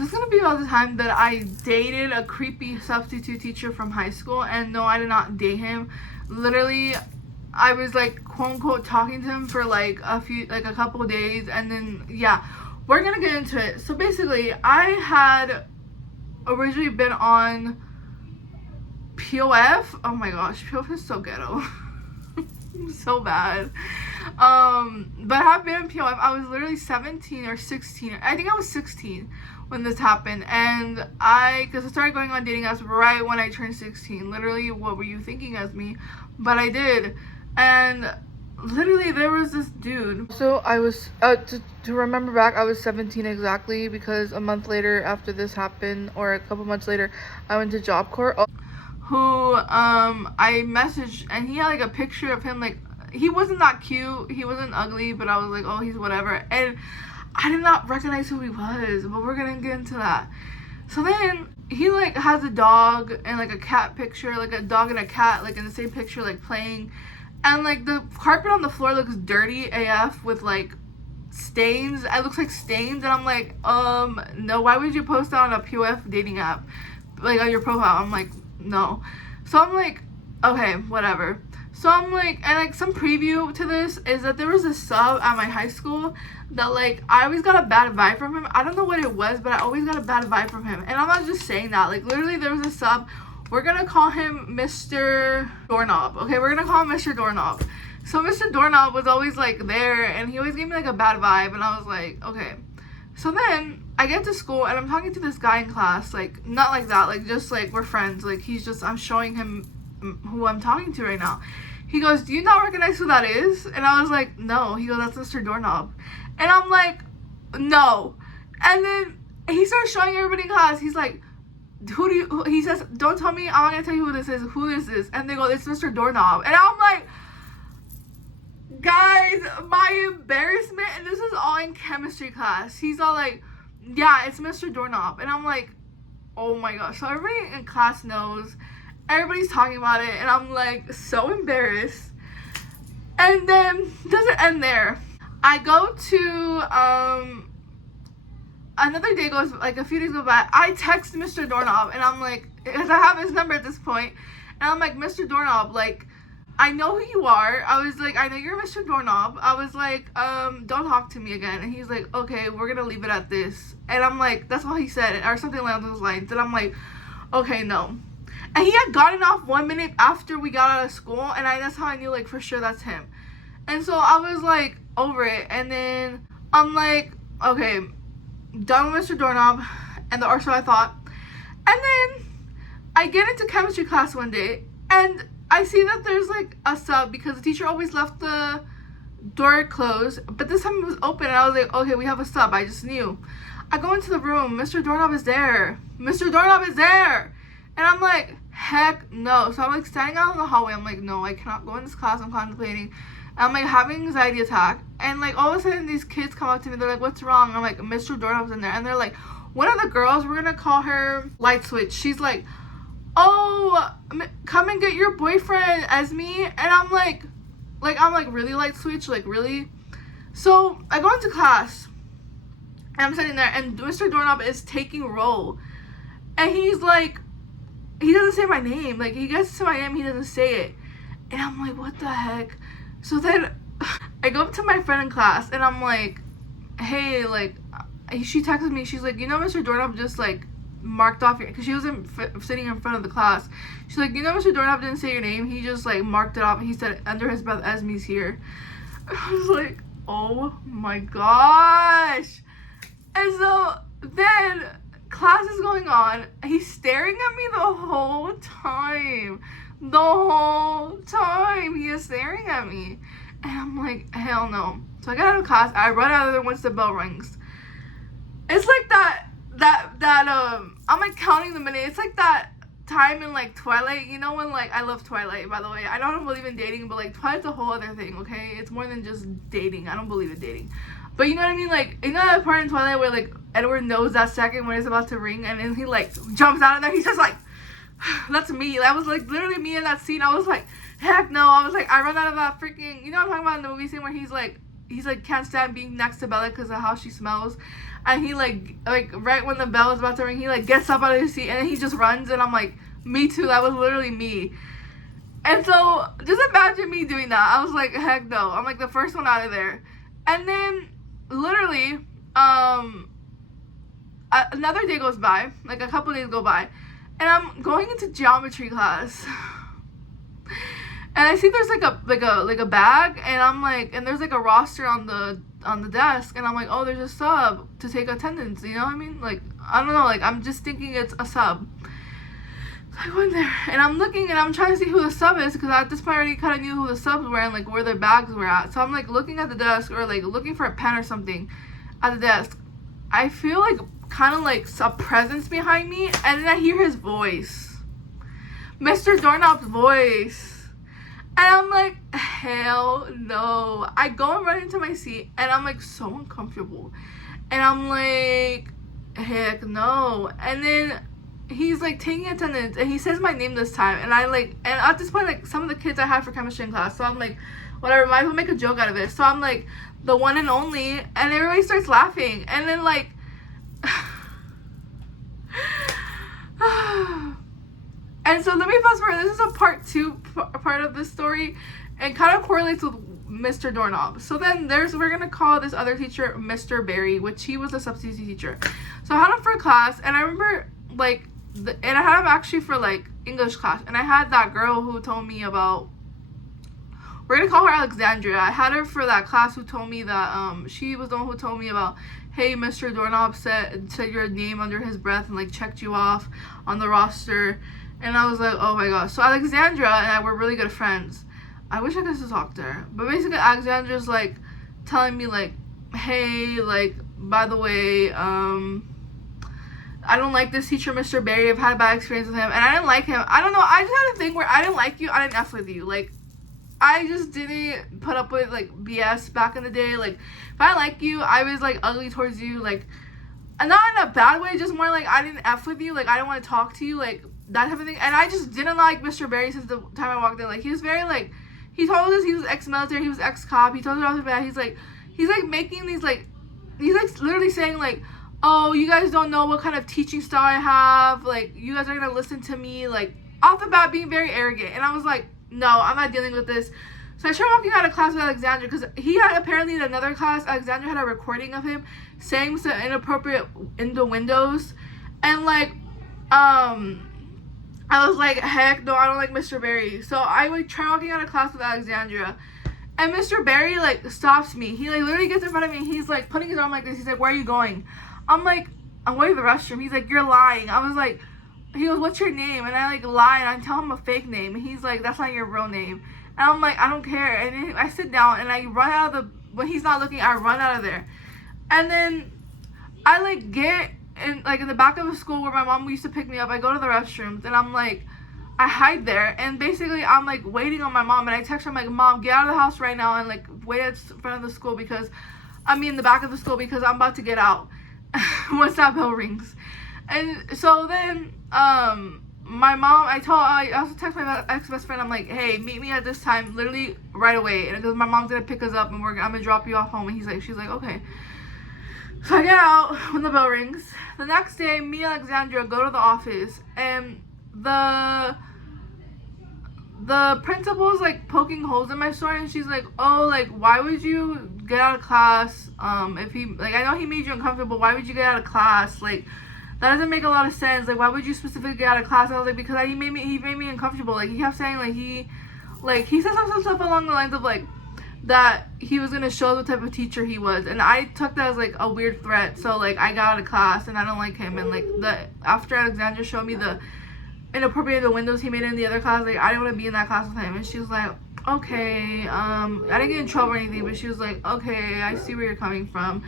this is gonna be about the time that I dated a creepy substitute teacher from high school, and no, I did not date him. Literally, I was like, quote unquote, talking to him for like a couple of days, and then yeah, we're gonna get into it. So basically, I had originally been on POF. Oh my gosh, POF is so ghetto. So bad. But I have been on POF. I was literally 17 or 16. I think I was 16 when this happened, and because I started going on dating apps right when I turned 16. Literally, what were you thinking as me? But I did. And literally there was this dude. So I was to remember back, I was 17 exactly, because a month later after this happened, or a couple months later, I went to Job Corps, who I messaged, and he had like a picture of him. Like, he wasn't that cute, he wasn't ugly, but I was like, oh, he's whatever. And I did not recognize who he was, but we're gonna get into that. So then he like has a dog and like a cat picture, like a dog and a cat like in the same picture, like playing, and like the carpet on the floor looks dirty AF with like stains. It looks like stains, and I'm like, no, why would you post that on a POF dating app, like on your profile? I'm like, no. So I'm like, okay, whatever. So I'm like, and like some preview to this is that there was a sub at my high school that like I always got a bad vibe from him. I don't know what it was, but I always got a bad vibe from him. And I'm not just saying that. Like, literally there was a sub. We're gonna call him Mr. Doorknob. Okay, we're gonna call him Mr. Doorknob. So Mr. Doorknob was always like there, and he always gave me like a bad vibe, and I was like, okay. So then I get to school and I'm talking to this guy in class, like not like that, like just like we're friends. Like I'm showing him who I'm talking to right now. He goes, do you not recognize who that is? And I was like, no. He goes, that's Mr. Doorknob. And I'm like, no. And then he starts showing everybody in class. He's like, he says, don't tell me, I'm not gonna tell you who this is. And they go, it's Mr. Doorknob. And I'm like, guys, my embarrassment. And this is all in chemistry class. He's all like, yeah, it's Mr. Doorknob. And I'm like, oh my gosh. So everybody in class knows. Everybody's talking about it, and I'm like so embarrassed. And then doesn't end there. I go to another day goes, like a few days go by. I text Mr. Doorknob, and I'm like, because I have his number at this point, and I'm like, Mr. Doorknob, like, I know who you are. I was like, I know you're Mr. Doorknob. I was like, don't talk to me again. And he's like, okay, we're gonna leave it at this. And I'm like, that's all he said, or something along those lines. And I'm like, okay, no. And he had gotten off 1 minute after we got out of school, and that's how I knew, like, for sure that's him. And so I was like over it, and then I'm like, okay, done with Mr. Doorknob, or so I thought. And then I get into chemistry class one day, and I see that there's like a sub, because the teacher always left the door closed, but this time it was open, and I was like, okay, we have a sub. I just knew. I go into the room, Mr. Doorknob is there. Mr. Doorknob is there. And I'm like, heck no. So I'm like standing out in the hallway. I'm like, no, I cannot go in this class. I'm contemplating. And I'm like having an anxiety attack. And like all of a sudden these kids come up to me. They're like, what's wrong? I'm like, Mr. Doorknob's in there. And they're like, one of the girls, we're gonna call her Light Switch. She's like, oh, come and get your boyfriend, Esme. And I'm like really, Light Switch? Like, really? So I go into class. And I'm sitting there. And Mr. Doorknob is taking roll. And he's like, he doesn't say my name. Like, he gets to my name, he doesn't say it. And I'm like, what the heck? So then I go up to my friend in class, and I'm like, hey, like, she texted me. She's like, you know, Mr. Doorknob just, like, marked off your, because she wasn't sitting in front of the class. She's like, you know, Mr. Doorknob didn't say your name. He just, like, marked it off, and he said under his breath, Esme's here. I was like, oh my gosh. And so then class is going on. He's staring at me the whole time. The whole time he is staring at me. And I'm like, hell no. So I get out of class. I run out of there once the bell rings. It's like that I'm like counting the minutes. It's like that time in like Twilight. You know when, like, I love Twilight, by the way. I don't believe in dating, but like Twilight's a whole other thing, okay? It's more than just dating. I don't believe in dating. But you know what I mean? Like, you know that part in Twilight where, like, Edward knows that second when it's about to ring, and then he, like, jumps out of there. He's just like, that's me. That was, like, literally me in that scene. I was like, heck no. I was like, I run out of that freaking, you know what I'm talking about in the movie scene where he's, like, he's like can't stand being next to Bella because of how she smells. And he like right when the bell is about to ring, he like gets up out of his seat and then he just runs. And I'm like, me too. That was literally me. And so just imagine me doing that. I was like, heck no. I'm like the first one out of there. And then literally, another day goes by, like a couple days go by, and I'm going into geometry class. And I see there's like a bag, and I'm like, and there's like a roster on the desk, and I'm like, oh, there's a sub to take attendance, you know what I mean? Like, I don't know, like I'm just thinking it's a sub. So I go in there, and I'm looking, and I'm trying to see who the sub is, because at this point I already kind of knew who the subs were and like where their bags were at. So I'm like looking at the desk, or like looking for a pen or something at the desk. I feel like kind of like a presence behind me, and then I hear his voice, Mr. Doorknob's voice. And I'm like, hell no. I go and run into my seat, and I'm like so uncomfortable. And I'm like, heck no. And then he's like taking attendance, and he says my name this time. And I like, and at this point, like some of the kids I had for chemistry in class. So I'm like, whatever, might as well make a joke out of it. So I'm like, the one and only. And everybody starts laughing. And then like, and so let me fast forward. This is a part 2 part of this story, and kind of correlates with Mr. Doorknob. So then we're gonna call this other teacher Mr. Barry, which he was a substitute teacher. So I had him for class, and I remember like, and I had him actually for like English class, and I had that girl who told me about, we're gonna call her Alexandria. I had her for that class who told me that she was the one who told me about, hey, Mr. Doorknob said your name under his breath and like checked you off on the roster. And I was like, oh my gosh. So Alexandra and I were really good friends. I wish I could still talk to her. But basically Alexandra's like telling me like, hey, like, by the way, I don't like this teacher, Mr. Barry. I've had a bad experience with him. And I didn't like him. I don't know. I just had a thing where I didn't like you. I didn't F with you. Like, I just didn't put up with like BS back in the day. Like, if I like you, I was like ugly towards you. Like, and not in a bad way, just more like I didn't F with you. Like, I didn't want to talk to you. Like, that type of thing. And I just didn't like Mr. Barry since the time I walked in. Like, he was very like, he told us he was ex-military, he was ex-cop, he told us all that. He's like making these like, he's like literally saying like, oh, you guys don't know what kind of teaching style I have, like, you guys are gonna listen to me, like, off the bat being very arrogant. And I was like, no, I'm not dealing with this. So I started walking out of class with Alexandra, because he had apparently in another class, Alexandra had a recording of him saying some inappropriate innuendos. And like, I was like, heck no, I don't like Mr. Barry. So I would try walking out of class with Alexandria, and Mr. Barry like stops me. He like literally gets in front of me, and he's like putting his arm like this. He's like, where are you going? I'm like, I'm going to the restroom. He's like, you're lying. I was like, he goes, what's your name? And I like lie, and I tell him a fake name, and he's like, that's not your real name. And I'm like, I don't care. And then I sit down, and I run out of the, when he's not looking, I run out of there. And then I like get in like in the back of the school where my mom used to pick me up. I go to the restrooms, and I'm like, I hide there, and basically I'm like waiting on my mom, and I text her, I'm like, Mom, get out of the house right now and like wait at front of the school, because in the back of the school, because I'm about to get out once that bell rings. And so then my mom, I also text my ex-best friend, I'm like, hey, meet me at this time literally right away, and because my mom's gonna pick us up, and I'm gonna drop you off home. And she's like, okay. So I get out when the bell rings. The next day, me and Alexandra go to the office, and the principal's like poking holes in my story, and she's like, oh, like, why would you get out of class? If he, like, I know he made you uncomfortable, why would you get out of class? Like, that doesn't make a lot of sense. Like, why would you specifically get out of class? And I was like, because he made me uncomfortable. Like, he kept saying like he said some stuff along the lines of like that he was gonna show the type of teacher he was, and I took that as like a weird threat. So like I got out of class, and I don't like him. And like after Alexandra showed me the inappropriate windows he made in the other class, like I didn't want to be in that class with him. And she was like, okay, I didn't get in trouble or anything, but she was like, okay, I see where you're coming from.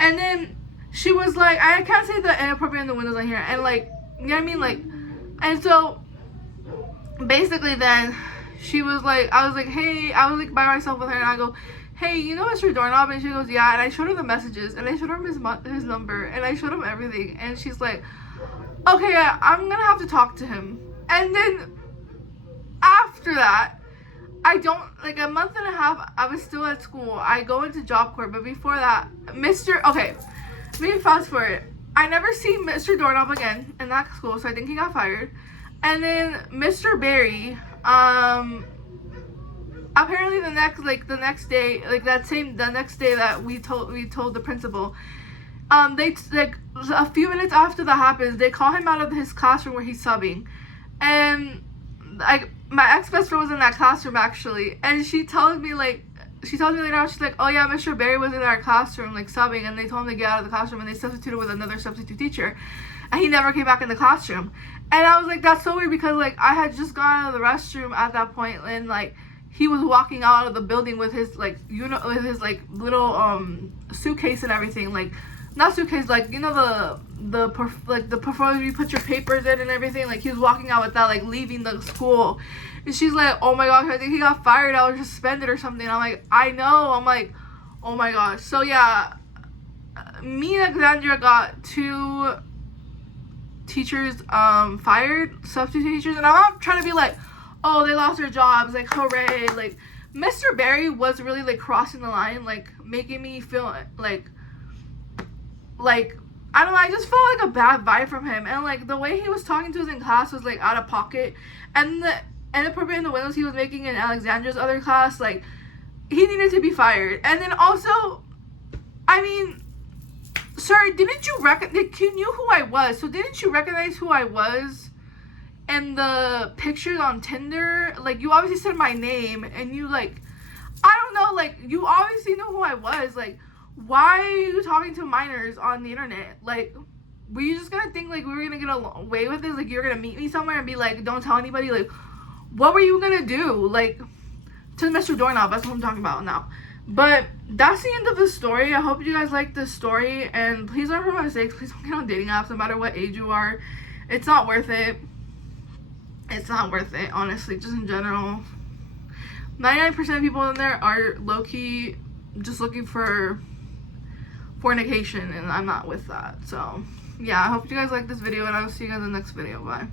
And then she was like, I can't say the inappropriate in the windows on here, and like, you know what I mean, like, and so basically then she was like, I was like, hey, I was like by myself with her, and I go, hey, you know Mr. Doorknob? And she goes, yeah. And I showed her the messages, and I showed her his number, and I showed him everything, and she's like, okay, I'm gonna have to talk to him. And then after that, I don't, like, a month and a half, I was still at school. I go into Job Corps, but before that, okay, let me fast forward. I never see Mr. Doorknob again in that school, so I think he got fired. And then Mr. Barry, apparently the next day, like the next day that we told the principal, they, like, a few minutes after that happens, they call him out of his classroom where he's subbing, and, like, my ex-best friend was in that classroom actually, and she tells me later on, she's like, oh yeah, Mr. Barry was in our classroom, like, subbing, and they told him to get out of the classroom, and they substituted with another substitute teacher, and he never came back in the classroom. And I was like, that's so weird, because, like, I had just gone out of the restroom at that point, and, like, he was walking out of the building with his, like, with his, like, little suitcase and everything, like, not suitcase, like, the portfolio you put your papers in and everything, like, he was walking out with that, like, leaving the school. And she's like, oh my gosh, I think he got fired or suspended or something. I'm like, I know. I'm like, oh my gosh. So yeah, me and Alexandra got 2 teachers fired, substitute teachers, and I'm not trying to be like, oh, they lost their jobs, like, hooray. Like, Mr. Barry was really, like, crossing the line, like, making me feel like I don't know, I just felt like a bad vibe from him. And, like, the way he was talking to us in class was, like, out of pocket. And the inappropriate in the windows he was making in Alexandra's other class, like, he needed to be fired. And then also, I mean, sir, didn't you you knew who I was, so didn't you recognize who I was in the pictures on Tinder? Like, you obviously said my name, and you, like, I don't know, like, you obviously know who I was. Like, why are you talking to minors on the internet? Like, were you just gonna think, like, we were gonna get away with this? Like, you're gonna meet me somewhere and be like, don't tell anybody? Like, what were you gonna do? Like, to Mr. Doorknob, that's what I'm talking about now. But that's the end of the story. I hope you guys liked this story, and please learn from my mistakes. Please don't get on dating apps, no matter what age you are. It's not worth it. It's not worth it, honestly, just in general. 99% of people in there are low-key just looking for fornication, and I'm not with that. So yeah, I hope you guys like this video, and I will see you guys in the next video. Bye.